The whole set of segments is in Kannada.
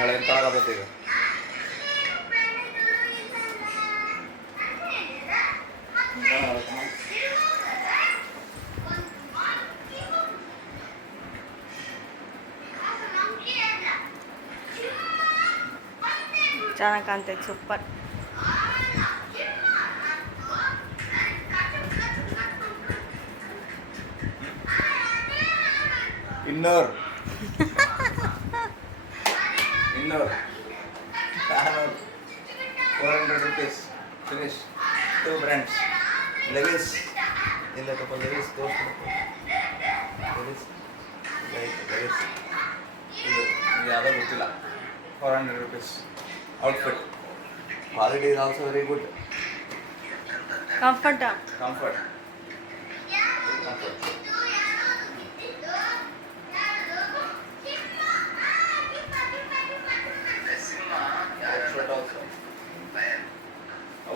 ಏನು ಕಾಣಾಕತ್ತೈತಿ ಈಗ ಚೆನ್ನಾಗಿ ಕಾಣ್ತೈತೆ ಸೂಪರ್. ಇನ್ನೂರು 400 rupees finish 2 brands levis ಇಲ್ಲ ತಪ್ಪ levis ತೋರಿಸ್ತು levis levis ಇದು ಯಾವುದೋ ಗೊತ್ತಿಲ್ಲ 400 rupees outfit quality is also very good comfort comfort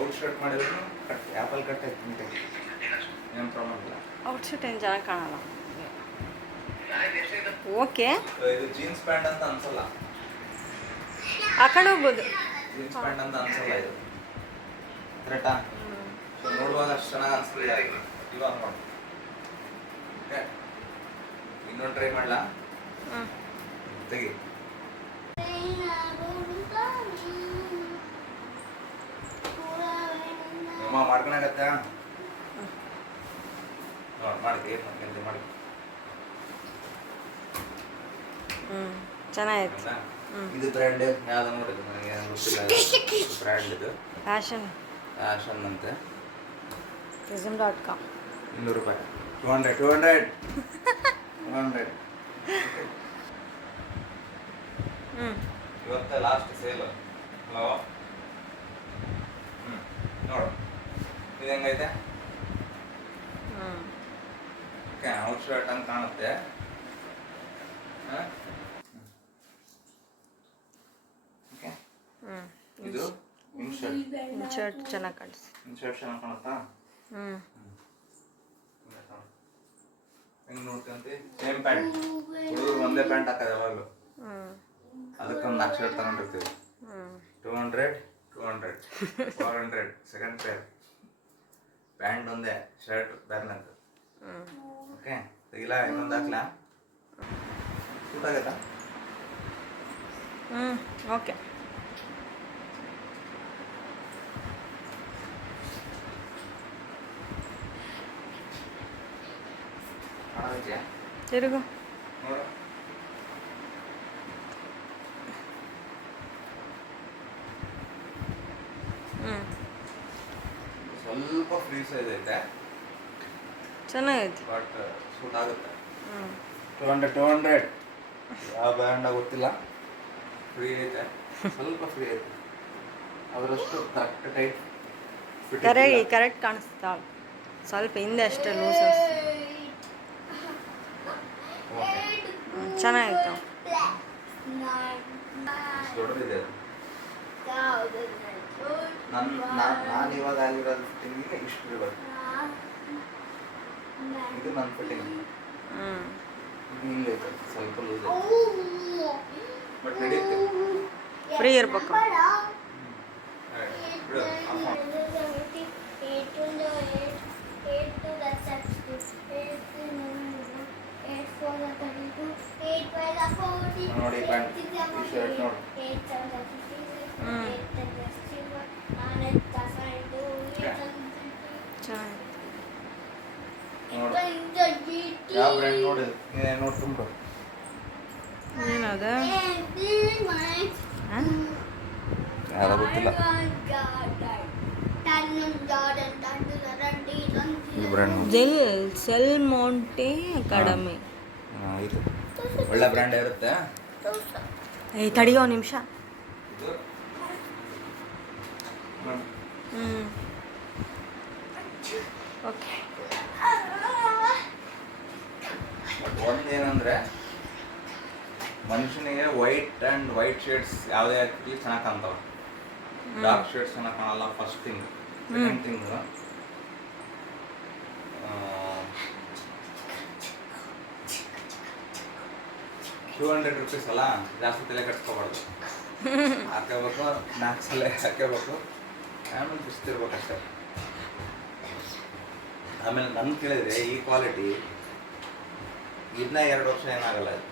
ಔಟ್ಶರ್ಟ್ ಮಾಡಿದ್ರು ಕಟ್ ಆ್ಯಪಲ್ ಕಟ್ ಐತೆ ಏನು ಪ್ರಾಬ್ಲಮ್ ಇಲ್ಲ. ಔಟ್ಫಿಟ್ ಏನು ಚೆನ್ನಾಗಿ ಕಾಣಲ್ಲ. ಓಕೆ ಇದು ಜೀನ್ಸ್ ಪ್ಯಾಂಟ್ ಅಂತ ಅನ್ಸಲ್ಲ, ಹಾಕೊಂಡು ಹೋಗ್ಬೋದು. ಜೀನ್ಸ್ ಪ್ಯಾಂಟ್ ಅಂತ ಅನ್ಸಲ್ಲ ಇದು ಕರೆಕ್ಟಾ? ಸೊ ನೋಡುವಾಗ ಅಷ್ಟು ಚೆನ್ನಾಗಿ ಅನಿಸ್ತಿಲ್ಲ ಇವಾಗ ನೋಡಿ. ಓಕೆ ಇನ್ನೊಂದು ಟ್ರೈ ಮಾಡಲಾ? ತೆಗಿ ಅಮ್ಮ ಮಾಡ್ಕೊಳಕತ್ತ ನೋಡಿ ಮಾಡಿ ಏನು ಮಾಡಿ ಚೆನ್ನಾಗಿತ್ತು. ಇದು ಬ್ರ್ಯಾಂಡ್ ಯಾವ್ದು ನೋಡಿದ್ದು ನನಗೆ ಗೊತ್ತಿಲ್ಲ. ಬ್ರ್ಯಾಂಡ್ ಇದು ಫ್ಯಾಷನ್ ಅಂತೆ. prism.com 200 ರೂಪಾಯಿ 200 ಇವತ್ತ ಲಾಸ್ಟ್ ಸೇಲ್. ಹಲೋ ನೋಡು ಇದು ಹೆಂಗೈತೆ? ಓಕೆ ಔಟ್ ಶರ್ಟ್ ಅಂತ ಕಾಣುತ್ತೆ. ಓಕೆ ಇದು ಶರ್ಟ್ ಚೆನ್ನಾಗಿ ಕಾಣಿಸ್ತು. ಶರ್ಟ್ ಚೆನ್ನಾಗಿ ಕಾಣುತ್ತಾ? ಹೆಂಗೆ ನೋಡ್ತಂತೆ ಸೇಮ್ ಪ್ಯಾಂಟ್ ಹುಡುಗರು ಒಂದೇ ಪ್ಯಾಂಟ್ ಹಾಕೋದು ಯಾವಾಗಲೂ. ಅದಕ್ಕೊಂದು 4 ಶರ್ಟ್ ತಗೊಂಡಿರ್ತೀವಿ. 200 400 ಸೆಕೆಂಡ್ ಪೇರ್ ಪ್ಯಾಂಟ್ ಒಂದೇ ಶರ್ಟ್ ಬೇರೆನಂತ. ಓಕೆ ತೆಗಿಲ ಇನ್ನೊಂದು ಹಾಕ್ಲಾ? ಸೂಟ್ ಆಗತ್ತಾ? ಓಕೆ ತಿರುಗು ನೋಡು ಸ್ವಲ್ಪ ಫ್ರೀ ಸೈಜ್ ಐತೆ, ಚೆನ್ನಾಗೈತೆ ಬಟ್ ಸೂಟ್ ಆಗುತ್ತೆ. 200 ಯಾವ ಬ್ರ್ಯಾಂಡ್ ಗೊತ್ತಿಲ್ಲ, ಫ್ರೀ ಐತೆ, ಸ್ವಲ್ಪ ಫ್ರೀ ಐತೆ. ಅದರಷ್ಟು ಕರೆಕ್ಟ್ ಟೈಟ್ ಕರೆಕ್ಟ್ ಕಾಣಿಸ್ತಾ. ಸ್ವಲ್ಪ ಹಿಂದೆ ಅಷ್ಟೇ ಲೂಸ್ ಚೆನ್ನಾಗಿತ್ತು. ದೊಡ್ಡದಿದೆ ನಾನು ಇವಾಗ ಆಗಿರೋದು ಫಿಟ್ಟಿಂಗಿಗೆ ಇಷ್ಟು ಇರ್ಬೇಕು. ಇದು ನನ್ನ ಫಿಟ್ಟಿಂಗ್ ಹಿಂಗೈತೆ, ಸ್ವಲ್ಪ ಲೂಸ್ ಬಟ್ ನಡೆಯುತ್ತೆ. ಫ್ರೀ ಇರ್ಬೇಕು. ನೋಡಿ ಪ್ಯಾಂಟ್ ಈ ಶರ್ಟ್ ನೋಡಿ ಯಾವ ಬ್ರ್ಯಾಂಡ್ ನೋಡಿ ನೋಡ್ಕೊಂಡು ಏನದ ಯಾರು ಗೊತ್ತಿಲ್ಲ. ಸೆಲ್ ಮೌಂಟೆ ಅಕಾಡೆಮಿ ಇದು ಒಳ್ಳೆ ಬ್ರ್ಯಾಂಡ್ ಇರುತ್ತೆ. ತಡಿಯೋ ನಿಮಿಷ. ಓಕೆ ಒಂದೇನಂದ್ರೆ ಮನುಷ್ಯನಿಗೆ ವೈಟ್ ಶೇಡ್ಸ್ ಯಾವುದೇ ಹಾಕಿ ಚೆನ್ನಾಗಿ ಕಾಣ್ತಾವ, ಡಾರ್ಕ್ ಶೇಡ್ಸ್ ಚೆನ್ನಾಗಿ ಕಾಣಲ್ಲ. First thing. ಸೆಕೆಂಡ್ ಥಿಂಗ್ ₹200 ಅಲ್ಲ, ಜಾಸ್ತಿ ತಲೆ ಕಟ್ಸ್ಕೊಬಾರ್ದು. ಹಾಕೋಬೇಕು, 4 ಸಲ ಹಾಕೋಬೇಕು, ಆಮೇಲೆ ಬಿಸ್ತಿರ್ಬೇಕಷ್ಟೆ. ಆಮೇಲೆ ನನ್ನ ಕೇಳಿದ್ರೆ ಈ ಕ್ವಾಲಿಟಿ ಇದನ್ನ 2 ವರ್ಷ ಏನಾಗಲ್ಲ ಇದು.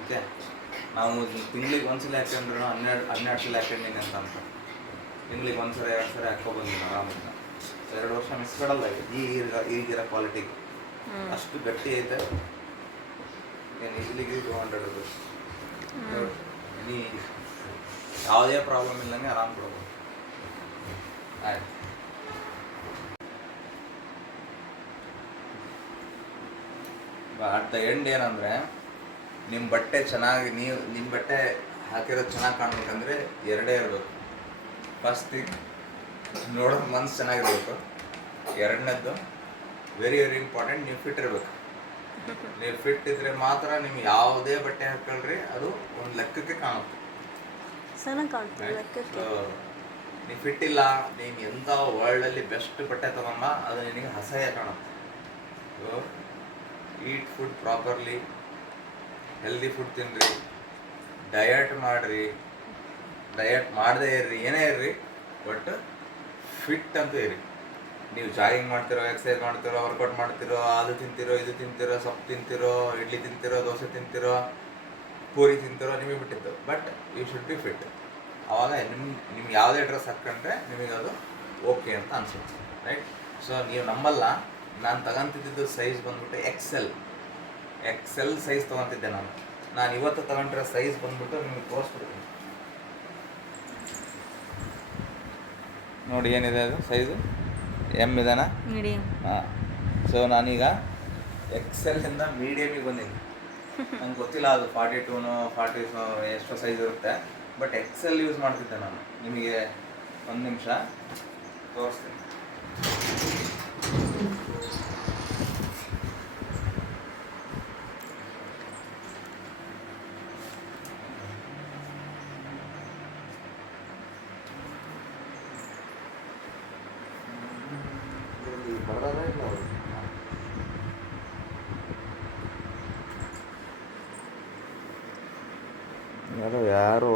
ಓಕೆ, ನಾವು ತಿಂಗ್ಳಿಗೆ ಒಂದ್ಸಲ ಹಾಕೊಂಡ್ರು 12 ಸಲ ಹಾಕೊಂಡಿನಿ ಅಂತ ತಿಂಗ್ಳಿಗೆ ಒಂದ್ಸಲ 2 ಸಲ ಹಾಕ್ಕೊಬಂದಿನಿ ಆರಾಮಿಲ್ಲ. 2 ವರ್ಷ ಮಿಸ್ ಕೊಡಲ್ಲ ಈಗಿರೋ ಕ್ವಾಲಿಟಿಗೆ. ಅಷ್ಟು ಗಟ್ಟಿ ಐತೆ. ಏನು ಇಲ್ಲಿಗೆ ₹200 ನೀ ಯಾವುದೇ ಪ್ರಾಬ್ಲಮ್ ಇಲ್ಲಂಗೆ ಆರಾಮ್ ಕೊಡ್ಬೋದು. ಆಯ್ತು, ಅಟ್ ದ ಎಂಡ್ ಏನಂದರೆ, ನಿಮ್ಮ ಬಟ್ಟೆ ಚೆನ್ನಾಗಿ ನಿಮ್ಮ ಬಟ್ಟೆ ಹಾಕಿರೋದು ಚೆನ್ನಾಗಿ ಕಾಣ್ಬೇಕಂದ್ರೆ 2 ಇರಬೇಕು. ಫಸ್ಟ್ ಥಿಂಗ್ ನೋಡೋಕೆ ಮನ್ಸು ಚೆನ್ನಾಗಿರ್ಬೇಕು. 2ನೇದ್ದು ವೆರಿ ವೆರಿ ಇಂಪಾರ್ಟೆಂಟ್, ನೀವು ಫಿಟ್ ಇರಬೇಕು. ನೀವು ಫಿಟ್ ಇದ್ರೆ ಮಾತ್ರ ನಿಮ್ಗೆ ಯಾವುದೇ ಬಟ್ಟೆ ಹಾಕೊಳ್ರಿ ಅದು ಒಂದು ಲೆಕ್ಕಕ್ಕೆ ಕಾಣುತ್ತೆ. ನೀವು ಫಿಟ್ ಇಲ್ಲ, ನೀನು ಎಂಥ ವರ್ಲ್ಡಲ್ಲಿ ಬೆಸ್ಟ್ ಬಟ್ಟೆ ತಗೊಂಬ, ಅದು ನಿನಗೆ ಅಸಹ್ಯ ಕಾಣುತ್ತೆ. So eat food properly, healthy food ತಿನ್ನಿರಿ, ಡಯಟ್ ಮಾಡಿರಿ. ಡಯಟ್ ಮಾಡದೇ ಇರ್ರಿ, ಏನೇ ಇರ್ರಿ, ಬಟ್ ಫಿಟ್ ಅಂತ ಇರಿ. ನೀವು ಜಾಗಿಂಗ್ ಮಾಡ್ತಿರೋ, ಎಕ್ಸಸೈಸ್ ಮಾಡ್ತಿರೋ, ವರ್ಕೌಟ್ ಮಾಡ್ತಿರೋ, ಅದು ತಿಂತಿರೋ, ಇದು ತಿಂತಿರೋ, ಸೊಪ್ಪು ತಿಂತಿರೋ, ಇಡ್ಲಿ ತಿಂತಿರೋ, ದೋಸೆ ತಿಂತಿರೋ, ಪೂರಿ ತಿಂತಿರೋ, ನಿಮಗೆ ಬಿಟ್ಟಿತ್ತು. But you should be fit. ಆವಾಗ ನಿಮ್ಗೆ ಯಾವುದೇ ಡ್ರೆಸ್ ಹಾಕ್ಕೊಂಡ್ರೆ ನಿಮಗೆ ಅದು ಓಕೆ ಅಂತ ಅನ್ಸುತ್ತೆ, ರೈಟ್? ಸೊ ನೀವು ನಂಬಲ್ಲ, ನಾನು ತಗೊಂತಿದ್ದು ಸೈಜ್ ಬಂದ್ಬಿಟ್ಟು ಎಕ್ಸೆಲ್ ಸೈಜ್ ತೊಗೊತಿದ್ದೆ. ನಾನು ಇವತ್ತು ತಗೊಂಡಿರೋ ಸೈಜ್ ಬಂದ್ಬಿಟ್ಟು ನಿಮಗೆ ತೋರಿಸ್ಬಿಡ್ತೀನಿ ನೋಡಿ. ಏನಿದೆ ಅದು ಸೈಜು? ಎಮ್ ಇದೆನಾ? ಮೀಡಿಯಮ್. ಹಾಂ. ಸೊ ನಾನೀಗ ಎಕ್ಸೆಲ್ಲಿಂದ ಮೀಡಿಯಮಿಗೆ ಬಂದೀನಿ. ನಂಗೆ ಗೊತ್ತಿಲ್ಲ ಅದು 42ನೋ 40 ಎಷ್ಟೋ ಸೈಜ್ ಇರುತ್ತೆ, ಬಟ್ ಎಕ್ಸೆಲ್ ಯೂಸ್ ಮಾಡ್ತಿದ್ದೆ ನಾನು. ನಿಮಗೆ ಒಂದು ನಿಮಿಷ ತೋರಿಸ್ತೀನಿ. ಯಾರು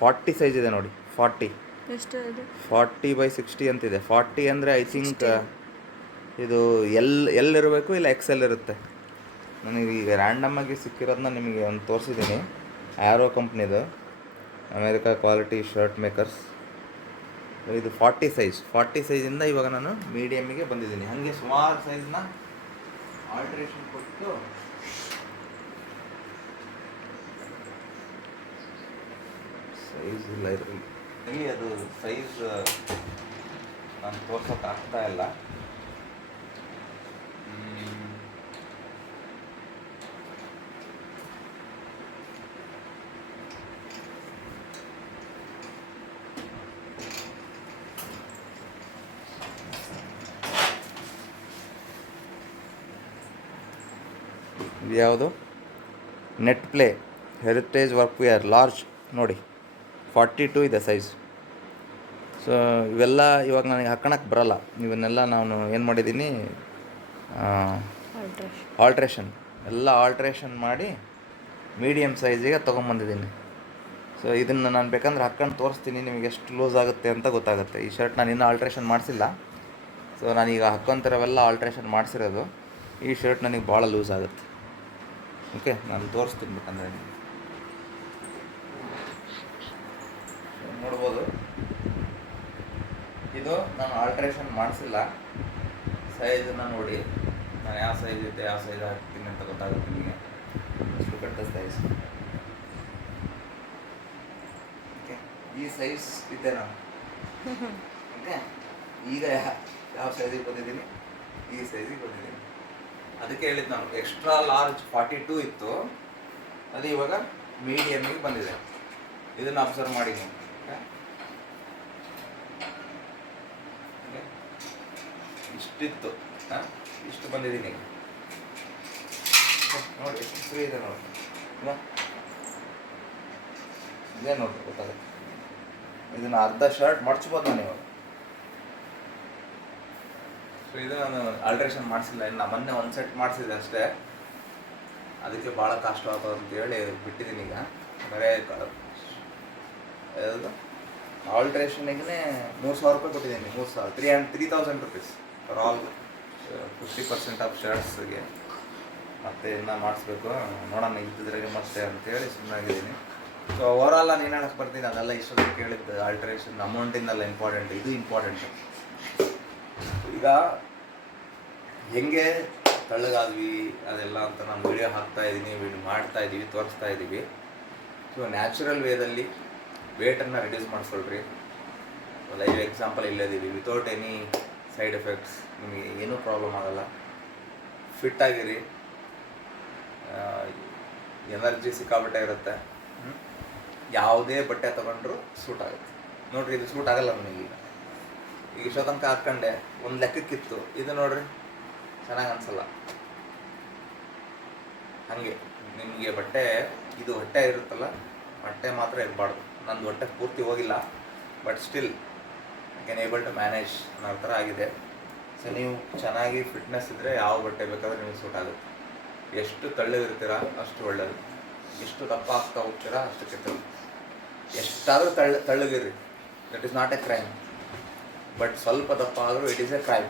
40 ಸೈಜ್ ಇದೆ ನೋಡಿ. 40 ಎಷ್ಟು ಇದು? 40/60 ಅಂತಿದೆ. 40 ಅಂದರೆ ಐ ಥಿಂಕ್ ಇದು ಎಲ್ಲಿರಬೇಕು, ಇಲ್ಲ ಎಕ್ಸೆಲ್ ಇರುತ್ತೆ. ನನಗೆ ಈಗ ರ್ಯಾಂಡಮ್ಮಾಗಿ ಸಿಕ್ಕಿರೋದನ್ನ ನಿಮಗೆ ಒಂದು ತೋರಿಸಿದ್ದೀನಿ. ಆ್ಯರೋ ಕಂಪ್ನಿದು, ಅಮೇರಿಕಾ ಕ್ವಾಲಿಟಿ ಶರ್ಟ್ ಮೇಕರ್ಸ್. ಇದು 40 ಸೈಜ್. 40 ಸೈಜಿಂದ ಇವಾಗ ನಾನು ಮೀಡಿಯಮ್ಮಿಗೆ ಬಂದಿದ್ದೀನಿ. ಹಾಗೆ ಸುಮಾರು ಸೈಜ್ನ ಆಲ್ಟ್ರೇಷನ್ ಕೊಟ್ಟು ಸೈಜ್ ಇಲ್ಲ ಇಲ್ಲಿ ಅದು ಸೈಜ್ ನಾನು ತೋರ್ಸೋಕೆ ಆಗ್ತಾ ಇಲ್ಲ. ಇದು ಯಾವುದು? Net play heritage work wear large ನೋಡಿ, 42 ಇದೆ ಸೈಜ್. ಸೊ ಇವೆಲ್ಲ ಇವಾಗ ನನಗೆ ಹಾಕೋಣಕ್ಕೆ ಬರೋಲ್ಲ. ಇವನ್ನೆಲ್ಲ ನಾನು ಏನು ಮಾಡಿದ್ದೀನಿ, ಆಲ್ಟ್ರೇಷನ್ ಮಾಡಿ ಮೀಡಿಯಮ್ ಸೈಜಿಗೆ ತೊಗೊಂಬಂದಿದ್ದೀನಿ. ಸೊ ಇದನ್ನು ನಾನು ಬೇಕಂದ್ರೆ ಹಾಕ್ಕೊಂಡು ತೋರಿಸ್ತೀನಿ, ನಿಮಗೆ ಎಷ್ಟು ಲೂಸ್ ಆಗುತ್ತೆ ಅಂತ ಗೊತ್ತಾಗುತ್ತೆ. ಈ ಶರ್ಟ್ ನಾನು ಇನ್ನೂ ಆಲ್ಟ್ರೇಷನ್ ಮಾಡಿಸಿಲ್ಲ. ಸೊ ನಾನೀಗ ಹಾಕ್ಕೊಂತಿರೋವೆಲ್ಲ ಆಲ್ಟ್ರೇಷನ್ ಮಾಡಿಸಿರೋದು. ಈ ಶರ್ಟ್ ನನಗೆ ಭಾಳ ಲೂಸ್ ಆಗುತ್ತೆ. ಓಕೆ, ನಾನು ತೋರಿಸ್ತೀನಿ ಬೇಕಂದ್ರೆ. ನೋಡ್ಬೋದು, ಇದು ನಾನು ಆಲ್ಟ್ರೇಷನ್ ಮಾಡಿಸಿಲ್ಲ. ಸೈಜನ್ನು ನೋಡಿ, ನಾನು ಯಾವ ಸೈಜ್ ಇದೆ ಯಾವ ಸೈಜ್ ಹಾಕ್ತೀನಿ ಅಂತ ಗೊತ್ತಾಗುತ್ತೆ ನಿಮಗೆ. ಅಷ್ಟು ಕಟ್ಟ ಸೈಜ್. ಓಕೆ, ಈ ಸೈಜ್ ಇದೆ ನಾನು. ಓಕೆ, ಈಗ ಯಾವ ಸೈಜಿಗೆ ಬಂದಿದ್ದೀನಿ, ಈ ಸೈಜಿಗೆ ಬಂದಿದ್ದೀನಿ. ಅದಕ್ಕೆ ಹೇಳಿದ್ದು ನಾನು, ಎಕ್ಸ್ಟ್ರಾ ಲಾರ್ಜ್ 42 ಇತ್ತು, ಅದು ಇವಾಗ ಮೀಡಿಯಮ್ಮಿಗೆ ಬಂದಿದೆ. ಇದನ್ನು ಅಬ್ಸರ್ವ್ ಮಾಡಿ ನೀವು. ಇಷ್ಟಿತ್ತು, ಇಷ್ಟು ಬಂದಿದ್ದೀನಿ. ನೋಡಿ ಎಷ್ಟು ಫ್ರೀ ಇದೆ ನೋಡಿ. ಇದೇ ನೋಡಿ, ಗೊತ್ತಾಗುತ್ತೆ. ಇದನ್ನು ಅರ್ಧ ಶರ್ಟ್ ಮಡ್ಚ್ಬೋದು ನಾನು ಇವಾಗ. ಸೊ ಇದು ನಾನು ಆಲ್ಟ್ರೇಷನ್ ಮಾಡಿಸಿಲ್ಲ, ಇನ್ನು ಮೊನ್ನೆ ಒಂದು ಸೆಟ್ ಮಾಡಿಸಿದೆ ಅಷ್ಟೇ. ಅದಕ್ಕೆ ಭಾಳ ಕಷ್ಟ ಆಗ್ತದೆ ಅಂತೇಳಿ ಬಿಟ್ಟಿದ್ದೀನಿ ಈಗ. ಬರೀ ಯಾವುದು ಆಲ್ಟ್ರೇಷನಿಗೆ 3,000 ರೂಪಾಯಿ ಕೊಟ್ಟಿದ್ದೀನಿ. 3,000 ರುಪೀಸ್ ಫಾರ್ ಆಲ್ 50% ಆಫ್ ಶರ್ಟ್ಸ್ಗೆ. ಮತ್ತೆ ಇನ್ನೂ ಮಾಡಿಸ್ಬೇಕು, ನೋಡೋಣ ಇದ್ದಿದ್ರಾಗೆ ಮತ್ತೆ ಅಂತೇಳಿ ಸುಮ್ಮನಾಗಿದ್ದೀನಿ. ಸೊ ಓವರಾಲ್ ನಾನು ಏನು ಹೇಳಕ್ಕೆ ಬರ್ತೀನಿ ಅದೆಲ್ಲ ಇಷ್ಟೊಂದು ಕೇಳಿದ್ದು ಆಲ್ಟ್ರೇಷನ್ ಅಮೌಂಟಿಂದೆಲ್ಲ ಇಂಪಾರ್ಟೆಂಟ್, ಇದು ಇಂಪಾರ್ಟೆಂಟ್. ಈಗ ಹೆಂಗೆ ತಳ್ಳಗಾದ್ವಿ ಅದೆಲ್ಲ ಅಂತ ನಾನು ವಿಡಿಯೋ ಹಾಕ್ತಾಯಿದ್ದೀನಿ, ಮಾಡ್ತಾಯಿದ್ದೀವಿ, ತೋರಿಸ್ತಾ ಇದ್ದೀವಿ. ಸೊ ನ್ಯಾಚುರಲ್ ವೇದಲ್ಲಿ ವೇಟನ್ನು ರಿಡ್ಯೂಸ್ ಮಾಡಿಸ್ಕೊಳ್ರಿ. ಲೈವ್ ಎಕ್ಸಾಂಪಲ್ ಇಲ್ಲದಿದ್ದೀವಿ, ವಿತೌಟ್ ಎನಿ ಸೈಡ್ ಎಫೆಕ್ಟ್ಸ್, ನಿಮಗೆ ಏನೂ ಪ್ರಾಬ್ಲಮ್ ಆಗೋಲ್ಲ. ಫಿಟ್ಟಾಗಿರಿ, ಎನರ್ಜಿ ಸಿಕ್ಕಾಬಟ್ಟೆ ಇರುತ್ತೆ. ಯಾವುದೇ ಬಟ್ಟೆ ತೊಗೊಂಡ್ರು ಸೂಟ್ ಆಗುತ್ತೆ. ನೋಡಿರಿ, ಇದು ಸೂಟ್ ಆಗಲ್ಲ ನನಗೀಗ. ಈಗ ಇಷ್ಟೋ ತನಕ ಹಾಕ್ಕೊಂಡೆ, ಒಂದು ಲೆಕ್ಕಕ್ಕಿತ್ತು. ಇದು ನೋಡ್ರಿ ಚೆನ್ನಾಗಿ ಅನಿಸಲ್ಲ. ಹಾಗೆ ನಿಮಗೆ ಬಟ್ಟೆ ಇದು ಹೊಟ್ಟೆ ಇರುತ್ತಲ್ಲ, ಹೊಟ್ಟೆ ಮಾತ್ರ ಇರಬಾರ್ದು. ನಂದು ಹೊಟ್ಟೆ ಪೂರ್ತಿ ಹೋಗಿಲ್ಲ, but still I can able to manage ಅನ್ನೋ ಥರ ಆಗಿದೆ. ಸೊ ನೀವು ಚೆನ್ನಾಗಿ ಫಿಟ್ನೆಸ್ ಇದ್ದರೆ ಯಾವ ಬಟ್ಟೆ ಬೇಕಾದ್ರೆ ನಿಮಗೆ ಸೂಟ್ ಆಗುತ್ತೆ. ಎಷ್ಟು ತಳ್ಳಗಿರ್ತೀರ ಅಷ್ಟು ಒಳ್ಳೆಯದು, ಎಷ್ಟು ದಪ್ಪ ಆಗ್ತಾ ಹೋಗ್ತೀರಾ ಅಷ್ಟು ಕೆಟ್ಟದ್ದು. ಎಷ್ಟಾದರೂ ತಳ್ಳಗಿರಿ, that is not a crime. But ಸ್ವಲ್ಪ ದಪ್ಪ ಆದರೂ ಇಟ್ ಈಸ್ ಎ ಕ್ರೈಮ್.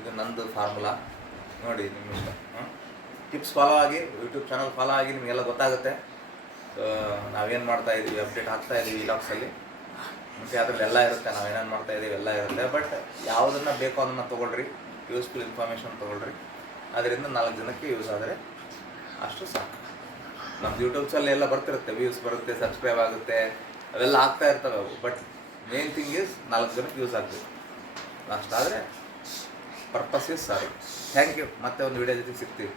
ಇದು ನಂದು ಫಾರ್ಮುಲಾ, ನೋಡಿ ನಿಮ್ಮ ಇಷ್ಟ. ಟಿಪ್ಸ್ ಫಾಲೋ ಆಗಿ, ಯೂಟ್ಯೂಬ್ ಚಾನಲ್ ಫಾಲೋ ಆಗಿ, ನಿಮಗೆಲ್ಲ ಗೊತ್ತಾಗುತ್ತೆ. ಸೊ ನಾವೇನು ಮಾಡ್ತಾಯಿದ್ದೀವಿ, ಅಪ್ಡೇಟ್ ಆಗ್ತಾಯಿದ್ದೀವಿ ವಿಲಾಗ್ಸಲ್ಲಿ. ಮತ್ತು ಅದರಲ್ಲಿ ಎಲ್ಲ ಇರುತ್ತೆ, ನಾವೇನೇನು ಮಾಡ್ತಾಯಿದ್ದೀವಿ ಎಲ್ಲ ಇರುತ್ತೆ. ಬಟ್ ಯಾವುದನ್ನು ಬೇಕೋ ಅದನ್ನು ತೊಗೊಳ್ರಿ, ಯೂಸ್ಫುಲ್ ಇನ್ಫಾರ್ಮೇಷನ್ ತೊಗೊಳ್ರಿ. ಅದರಿಂದ 4 ಜನಕ್ಕೆ ಯೂಸ್ ಆದರೆ ಅಷ್ಟು ಸಾಕು. ನಮ್ಮದು ಯೂಟ್ಯೂಬ್ಸಲ್ಲಿ ಎಲ್ಲ ಬರ್ತಿರುತ್ತೆ, ವ್ಯೂಸ್ ಬರುತ್ತೆ, ಸಬ್ಸ್ಕ್ರೈಬ್ ಆಗುತ್ತೆ, ಅವೆಲ್ಲ ಆಗ್ತಾ ಇರ್ತವೆ ಅವು. ಬಟ್ ಮೇನ್ ಥಿಂಗ್ ಈಸ್ 4 ಜನಕ್ಕೆ ಯೂಸ್ ಆಗಬೇಕು. ಅಷ್ಟಾದರೆ purpose is sorry. Thank you. ಮತ್ತೆ ಒಂದು ವಿಡಿಯೋ ಜೊತೆ ಸಿಗ್ತೀವಿ.